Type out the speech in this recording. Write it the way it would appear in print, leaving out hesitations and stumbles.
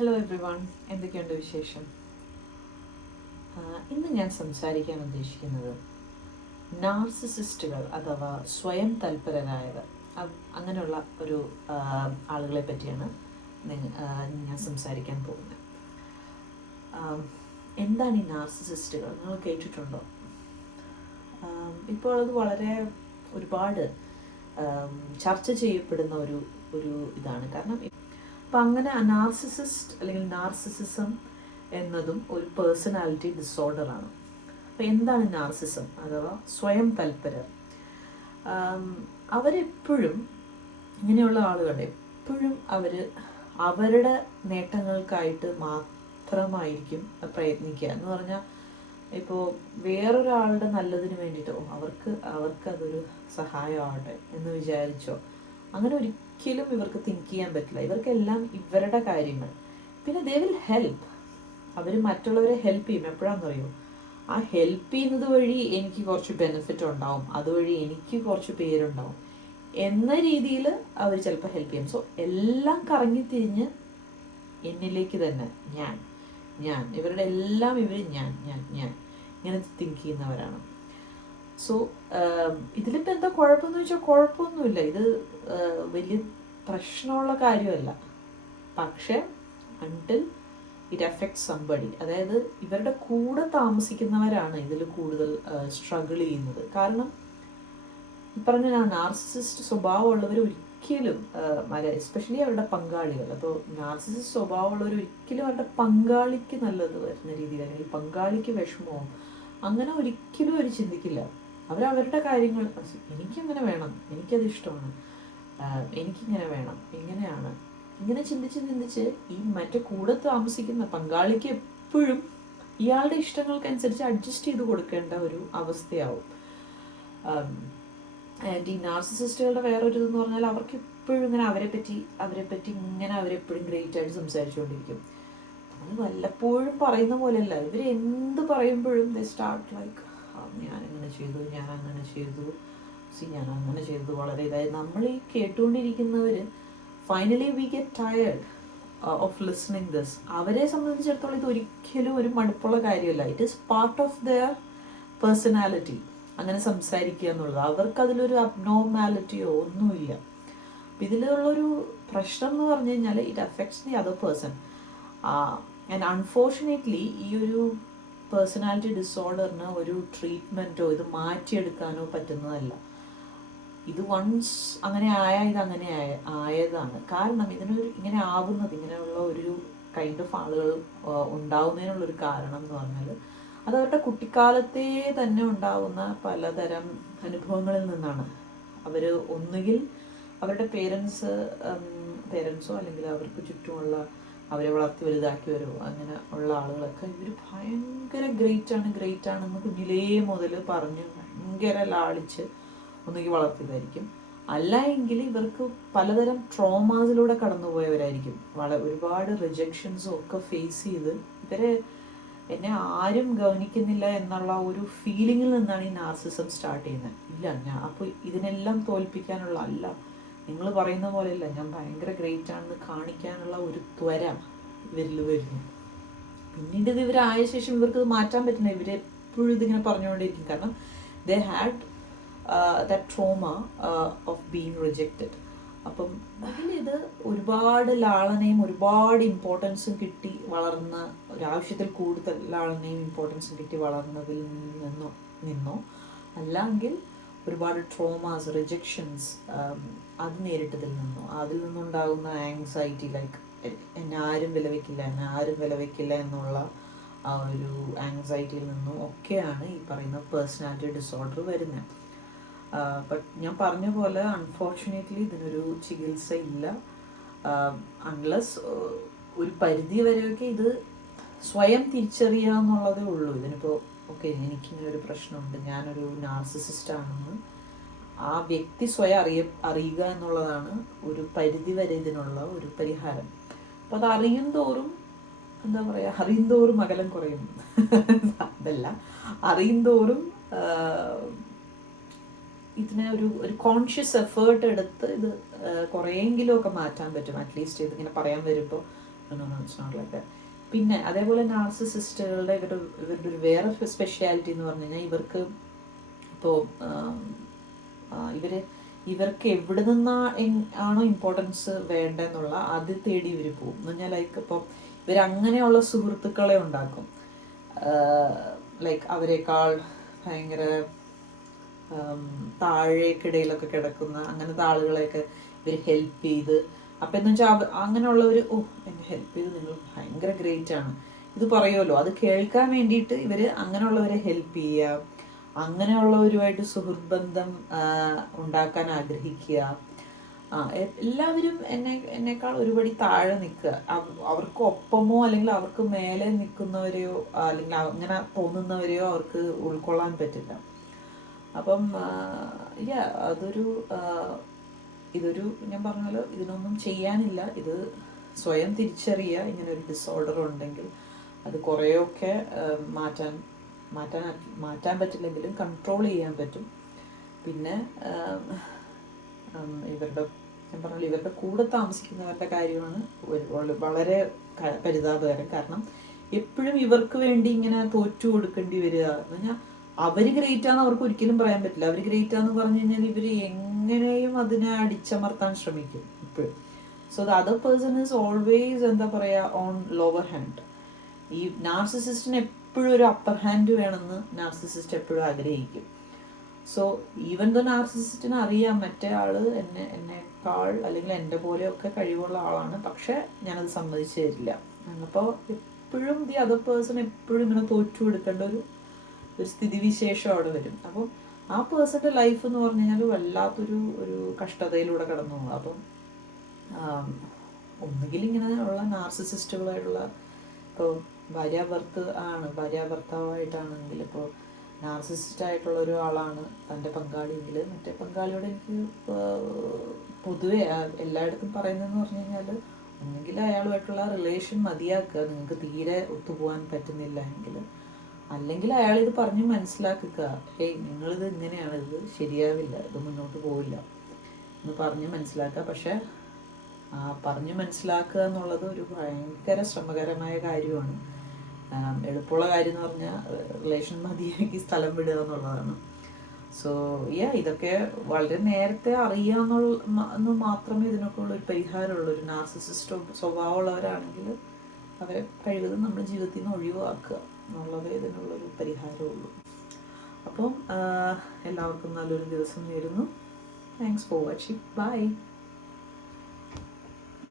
Hello every one, എന്തൊക്കെയുണ്ട് വിശേഷം? ഇന്ന് ഞാൻ സംസാരിക്കാൻ ഉദ്ദേശിക്കുന്നത് നാർസിസിസ്റ്റുകൾ അഥവാ സ്വയം തൽപരരായവർ, അങ്ങനെയുള്ള ഒരു ആളുകളെ പറ്റിയാണ് ഞാൻ സംസാരിക്കാൻ പോകുന്നത്. എന്താണ് ഈ നാർസിസിസ്റ്റുകൾ? നിങ്ങൾ കേട്ടിട്ടുണ്ടോ? ഇപ്പോൾ അത് വളരെ ഒരുപാട് ചർച്ച ചെയ്യപ്പെടുന്ന ഒരു ഇതാണ്. കാരണം അപ്പം അങ്ങനെ നാർസിസിസ്റ്റ് അല്ലെങ്കിൽ നാർസിസിസം എന്നതും ഒരു പേഴ്സണാലിറ്റി ഡിസോർഡറാണ്. അപ്പം എന്താണ് നാർസിസം അഥവാ സ്വയം തൽപരർ? അവരെപ്പോഴും, ഇങ്ങനെയുള്ള ആളുകൾ എപ്പോഴും അവരുടെ നേട്ടങ്ങൾക്കായിട്ട് മാത്രമായിരിക്കും പ്രയത്നിക്കുക. എന്ന് പറഞ്ഞാൽ ഇപ്പോൾ വേറൊരാളുടെ നല്ലതിന് വേണ്ടിയിട്ടോ അവർക്കതൊരു സഹായമാവട്ടെ എന്ന് വിചാരിച്ചോ അങ്ങനെ ഒരിക്കലും ഇവർക്ക് തിങ്ക് ചെയ്യാൻ പറ്റില്ല. ഇവർക്കെല്ലാം ഇവരുടെ കാര്യങ്ങൾ. പിന്നെ ദേ വിൽ ഹെൽപ്പ്. അവർ മറ്റുള്ളവരെ ഹെൽപ്പ് ചെയ്യും. എപ്പോഴാണെന്നറിയോ? ആ ഹെൽപ്പ് ചെയ്യുന്നത് വഴി എനിക്ക് കുറച്ച് ബെനിഫിറ്റ് ഉണ്ടാവും, അതുവഴി എനിക്ക് കുറച്ച് പേരുണ്ടാവും എന്ന രീതിയിൽ അവർ ചിലപ്പോൾ ഹെൽപ്പ് ചെയ്യും. സോ എല്ലാം കറങ്ങി തിരിഞ്ഞ് എന്നിലേക്ക് തന്നെ, ഞാൻ ഇവരുടെ എല്ലാം ഞാൻ ഇങ്ങനെ തിങ്ക് ചെയ്യുന്നവരാണ്. സോ ഇതിലിപ്പോൾ എന്താ കുഴപ്പമെന്ന് ചോദിച്ചാൽ കുഴപ്പമൊന്നുമില്ല. ഇത് വലിയ പ്രശ്നമുള്ള കാര്യമല്ല. പക്ഷേ അൺടിൽ ഇറ്റ് എഫക്ട്സ് സംബഡി, അതായത് ഇവരുടെ കൂടെ താമസിക്കുന്നവരാണ് ഇതിൽ കൂടുതൽ സ്ട്രഗിൾ ചെയ്യുന്നത്. കാരണം ഈ പറഞ്ഞ നാർസിസിസ്റ്റ് സ്വഭാവമുള്ളവർ ഒരിക്കലും എസ്പെഷ്യലി അവരുടെ പങ്കാളികൾ, അപ്പോൾ നാർസിസിസ്റ്റ് സ്വഭാവമുള്ളവർ ഒരിക്കലും അവരുടെ പങ്കാളിക്ക് നല്ലത് വരുന്ന രീതിയിൽ അല്ലെങ്കിൽ പങ്കാളിക്ക് വിഷമവും അങ്ങനെ ഒരിക്കലും അവർ ചിന്തിക്കില്ല. അവരവരുടെ കാര്യങ്ങൾ, എനിക്കങ്ങനെ വേണം, എനിക്കത് ഇഷ്ടമാണ്, എനിക്കിങ്ങനെ വേണം, ഇങ്ങനെയാണ്, ഇങ്ങനെ ചിന്തിച്ച് ഈ മറ്റേ കൂടെ താമസിക്കുന്ന പങ്കാളിക്ക് എപ്പോഴും ഇയാളുടെ ഇഷ്ടങ്ങൾക്കനുസരിച്ച് അഡ്ജസ്റ്റ് ചെയ്ത് കൊടുക്കേണ്ട ഒരു അവസ്ഥയാവും. ആൻഡ് ഈ നാർസിസിസ്റ്റുകളുടെ വേറൊരു ഇതെന്ന് പറഞ്ഞാൽ അവർക്ക് എപ്പോഴും ഇങ്ങനെ അവരെപ്പറ്റി ഇങ്ങനെ അവരെപ്പോഴും ഗ്രേറ്റ് ആയിട്ട് സംസാരിച്ചുകൊണ്ടിരിക്കും. നമ്മൾ വല്ലപ്പോഴും പറയുന്ന പോലെയല്ല, ഇവർ എന്ത് പറയുമ്പോഴും ദേ സ്റ്റാർട്ട് ലൈക്ക് ഞാനിങ്ങനെ ചെയ്തു, ഞാൻ അങ്ങനെ ചെയ്തു, ഞാൻ അങ്ങനെ ചെയ്തത് വളരെ ഇതായി. നമ്മൾ ഈ കേട്ടുകൊണ്ടിരിക്കുന്നവർ finally we get tired of listening this. അവരെ സംബന്ധിച്ചിടത്തോളം ഇത് ഒരിക്കലും ഒരു മടുപ്പുള്ള കാര്യമല്ല. It is part of their personality അങ്ങനെ സംസാരിക്കുക എന്നുള്ളത്. അവർക്കതിലൊരു അബ്നോർമാലിറ്റിയോ ഒന്നുമില്ല. ഇതിലുള്ളൊരു പ്രശ്നം എന്ന് പറഞ്ഞു കഴിഞ്ഞാൽ it affects the other person. And unfortunately ഈ ഒരു പേഴ്സണാലിറ്റി ഡിസോർഡറിന് ഒരു ട്രീറ്റ്മെൻറ്റോ ഇത് മാറ്റിയെടുക്കാനോ പറ്റുന്നതല്ല. ഇത് വൺസ് അങ്ങനെ ആയാൽ ഇത് അങ്ങനെ ആയതാണ്. കാരണം ഇങ്ങനെ ആവുന്നത്, ഇങ്ങനെയുള്ള ഒരു കൈൻഡ് ഓഫ് ആളുകൾ ഉണ്ടാവുന്നതിനുള്ളൊരു കാരണം എന്ന് പറഞ്ഞാൽ അത് അവരുടെ കുട്ടിക്കാലത്തെ തന്നെ ഉണ്ടാവുന്ന പലതരം അനുഭവങ്ങളിൽ നിന്നാണ്. അവർ ഒന്നുകിൽ അവരുടെ പേരൻസോ അല്ലെങ്കിൽ അവർക്ക് ചുറ്റുമുള്ള അവരെ വളർത്തി വലുതാക്കിയവരോ അങ്ങനെ ഉള്ള ആളുകളൊക്കെ ഇവർ ഭയങ്കര ഗ്രേറ്റ് ആണെന്ന് കുഞ്ഞിലേ മുതൽ പറഞ്ഞ് ഭയങ്കര ലാളിച്ച് ഒന്നുകിൽ വളർത്തിയതായിരിക്കും. അല്ല എങ്കിൽ ഇവർക്ക് പലതരം ട്രോമാസിലൂടെ കടന്നുപോയവരായിരിക്കും. ഒരുപാട് റിജക്ഷൻസും ഒക്കെ ഫേസ് ചെയ്ത് എന്നെ ആരും ഗവനിക്കുന്നില്ല എന്നുള്ള ഒരു ഫീലിങ്ങിൽ നിന്നാണ് ഈ നാർസിസം സ്റ്റാർട്ട് ചെയ്യുന്നത്. ഇല്ല അപ്പോൾ ഇതിനെല്ലാം തോൽപ്പിക്കാനുള്ള അല്ല, നിങ്ങൾ പറയുന്ന പോലെയല്ല, ഞാൻ ഭയങ്കര ഗ്രേറ്റ് ആണെന്ന് കാണിക്കാനുള്ള ഒരു ത്വര ഇവരിൽ വരുന്നു. പിന്നീട് ഇത് ഇവരായ ശേഷം ഇവർക്ക് ഇത് മാറ്റാൻ പറ്റുന്ന ഇവരെപ്പോഴും ഇതിങ്ങനെ പറഞ്ഞുകൊണ്ടിരിക്കും. കാരണം they had that trauma of being rejected. അപ്പം ഇതിലിത് ഒരുപാട് ലാളനയും ഒരുപാട് ഇമ്പോർട്ടൻസും കിട്ടി വളർന്ന, ഒരാവശ്യത്തിൽ കൂടുതൽ ലാളനയും ഇമ്പോർട്ടൻസും കിട്ടി വളർന്നതിൽ നിന്നോ അല്ലെങ്കിൽ ഒരുപാട് ട്രോമാസ്, റിജക്ഷൻസ് അത് നേരിട്ടതിൽ നിന്നോ, അതിൽ നിന്നുണ്ടാകുന്ന ആങ്സൈറ്റി, ലൈക്ക് എന്നെ ആരും വിലവെക്കില്ല എന്നുള്ള ആ ഒരു ആങ്സൈറ്റിയിൽ നിന്നും ഒക്കെയാണ് ഈ പറയുന്ന പേഴ്സണാലിറ്റി ഡിസോർഡർ വരുന്നത്. ബട്ട് ഞാൻ പറഞ്ഞ പോലെ അൺഫോർച്ചുനേറ്റ്ലി ഇതിനൊരു ചികിത്സ ഇല്ല. അൺലെസ് ഒരു പരിധി വരെയൊക്കെ ഇത് സ്വയം തിരിച്ചറിയുക എന്നുള്ളതേ ഉള്ളൂ. ഇതിനിപ്പോൾ ഓക്കെ, എനിക്കിങ്ങനെ ഒരു പ്രശ്നമുണ്ട്, ഞാനൊരു നാർസിസിസ്റ്റ് ആണെന്ന് ആ വ്യക്തി സ്വയം അറിയുക എന്നുള്ളതാണ് ഒരു പരിധി വരെ ഇതിനുള്ള ഒരു പരിഹാരം. അപ്പോൾ അത് അറിയും തോറും അകലം കുറയും. അതല്ല, അറിയും തോറും ഇതിനെ ഒരു കോൺഷ്യസ് എഫേർട്ട് എടുത്ത് ഇത് കുറേയെങ്കിലും ഒക്കെ മാറ്റാൻ പറ്റും. അറ്റ്ലീസ്റ്റ് ഇതിങ്ങനെ പറയാൻ വരുമ്പോൾ ഇറ്റ്സ് നോട്ട് ലൈക്ക് ദാറ്റ്. പിന്നെ അതേപോലെ നാർസിസിസ്റ്റുകളുടെ ഇവരുടെ ഒരു വേറെ സ്പെഷ്യാലിറ്റി എന്ന് പറഞ്ഞു കഴിഞ്ഞാൽ ഇവർക്ക് ഇപ്പോൾ ഇവർക്ക് എവിടെ നിന്നാ ആണോ ഇമ്പോർട്ടൻസ് വേണ്ടെന്നുള്ള അത് തേടി ഇവർ പോകും. എന്ന് പറഞ്ഞാൽ ലൈക്ക് ഇപ്പോൾ ഇവരങ്ങനെയുള്ള സുഹൃത്തുക്കളെ ഉണ്ടാക്കും. ലൈക്ക് അവരെക്കാൾ ഭയങ്കര താഴേക്കിടയിലൊക്കെ കിടക്കുന്ന അങ്ങനത്തെ ആളുകളെയൊക്കെ ഇവർ ഹെൽപ്പ് ചെയ്ത്, അപ്പം എന്ന് വെച്ചാൽ അങ്ങനെയുള്ളവർ എന്നെ ഹെൽപ്പ് ചെയ്ത് നിങ്ങൾ ഭയങ്കര ഗ്രേറ്റ് ആണ് ഇത് പറയുമല്ലോ, അത് കേൾക്കാൻ വേണ്ടിയിട്ട് ഇവർ അങ്ങനെയുള്ളവരെ ഹെൽപ്പ് ചെയ്യുക, അങ്ങനെയുള്ളവരുമായിട്ട് സുഹൃത്ത് ബന്ധം ഉണ്ടാക്കാൻ ആഗ്രഹിക്കുക. എല്ലാവരും എന്നെക്കാൾ ഒരുപടി താഴെ നിൽക്കുക, അവർക്ക് ഒപ്പമോ അല്ലെങ്കിൽ അവർക്ക് മേലെ നിൽക്കുന്നവരെയോ അല്ലെങ്കിൽ അങ്ങനെ തോന്നുന്നവരെയോ അവർക്ക് ഉൾക്കൊള്ളാൻ പറ്റില്ല. അപ്പം ഇതൊരു ഞാൻ പറഞ്ഞല്ലോ, ഇതിനൊന്നും ചെയ്യാനില്ല. ഇത് സ്വയം തിരിച്ചറിയുക, ഇങ്ങനെ ഒരു ഡിസോർഡർ ഉണ്ടെങ്കിൽ അത് കുറേയൊക്കെ മാറ്റാൻ പറ്റില്ലെങ്കിലും കൺട്രോൾ ചെയ്യാൻ പറ്റും. പിന്നെ ഞാൻ പറഞ്ഞല്ലോ ഇവരുടെ കൂടെ താമസിക്കുന്നവരുടെ കാര്യമാണ് വളരെ പരിതാപകരം. കാരണം എപ്പോഴും ഇവർക്ക് വേണ്ടി ഇങ്ങനെ തോറ്റു കൊടുക്കേണ്ടി വരിക എന്ന് പറഞ്ഞാൽ അവർ ഗ്രേറ്റാന്ന് അവർക്ക് ഒരിക്കലും പറയാൻ പറ്റില്ല. അവർ ഗ്രേറ്റാന്ന് പറഞ്ഞു കഴിഞ്ഞാൽ ഇവർ എങ്ങനെയും അതിനെ അടിച്ചമർത്താൻ ശ്രമിക്കും ഇപ്പോഴും. So the other person is always എന്താ പറയുക ഓൺ ലോവർ ഹാൻഡ്. ഈ നാർസിസിസ്റ്റിന് എപ്പോഴും ഒരു അപ്പർ ഹാൻഡ് വേണമെന്ന് നാർസിസിസ്റ്റ് എപ്പോഴും ആഗ്രഹിക്കും. സോ ഈവൻ ദോ നാർസിസിസ്റ്റിന് അറിയാം മറ്റേ ആള് എന്നെക്കാൾ അല്ലെങ്കിൽ എൻ്റെ പോലെയൊക്കെ കഴിവുള്ള ആളാണ്, പക്ഷെ ഞാനത് സമ്മതിച്ചു തരില്ല. അപ്പോൾ എപ്പോഴും ദി അതർ പേഴ്സൺ എപ്പോഴും ഇങ്ങനെ തോറ്റു കൊടുക്കേണ്ട ഒരു സ്ഥിതിവിശേഷം അവിടെ വരും. അപ്പോൾ ആ പേഴ്സൻ്റെ ലൈഫ് എന്ന് പറഞ്ഞു കഴിഞ്ഞാൽ വല്ലാത്തൊരു കഷ്ടതയിലൂടെ കടന്നു പോകും. അപ്പം ഒന്നുകിൽ ഇങ്ങനെ ഉള്ള നാർസിസിസ്റ്റുകളായിട്ടുള്ള ഇപ്പോൾ ഭാര്യാഭർത്താവായിട്ടാണെങ്കിൽ ഇപ്പോൾ നാർസിസിസ്റ്റ് ആയിട്ടുള്ള ഒരു ആളാണ് തൻ്റെ പങ്കാളിയെങ്കിൽ മറ്റേ പങ്കാളിയോട് എനിക്ക് പൊതുവെ എല്ലായിടത്തും പറയുന്നതെന്ന് പറഞ്ഞു കഴിഞ്ഞാൽ ഒന്നുകിൽ അയാളുമായിട്ടുള്ള റിലേഷൻ മതിയാക്കുക, നിങ്ങൾക്ക് തീരെ ഒത്തുപോകാൻ പറ്റുന്നില്ല എങ്കിൽ, അല്ലെങ്കിൽ അയാളിത് പറഞ്ഞ് മനസ്സിലാക്കുക, നിങ്ങളിത് ഇങ്ങനെയാണ്, ഇത് ശരിയാവില്ല, ഇത് മുന്നോട്ട് പോവില്ല എന്ന് പറഞ്ഞ് മനസ്സിലാക്കുക. പക്ഷെ പറഞ്ഞ് മനസ്സിലാക്കുക എന്നുള്ളത് ഒരു ഭയങ്കര ശ്രമകരമായ കാര്യമാണ്. എളുപ്പമുള്ള കാര്യം എന്ന് പറഞ്ഞാൽ റിലേഷൻ മതിയാക്കി സ്ഥലം വിടുക എന്നുള്ളതാണ്. സോ ഇതൊക്കെ വളരെ നേരത്തെ അറിയാമെന്ന് മാത്രമേ ഇതിനൊക്കെ ഉള്ളൊരു പരിഹാരമുള്ളൂ. ഒരു നാർസിസിസ്റ്റ് സ്വഭാവമുള്ളവരാണെങ്കിൽ അവരെ കഴിവതും നമ്മുടെ ജീവിതത്തിൽ നിന്ന് ഒഴിവാക്കുക എന്നുള്ളതേ ഇതിനുള്ളൊരു പരിഹാരമുള്ളൂ. അപ്പം എല്ലാവർക്കും നല്ലൊരു ദിവസം നേരുന്നു. Thanks for watching. ബൈ.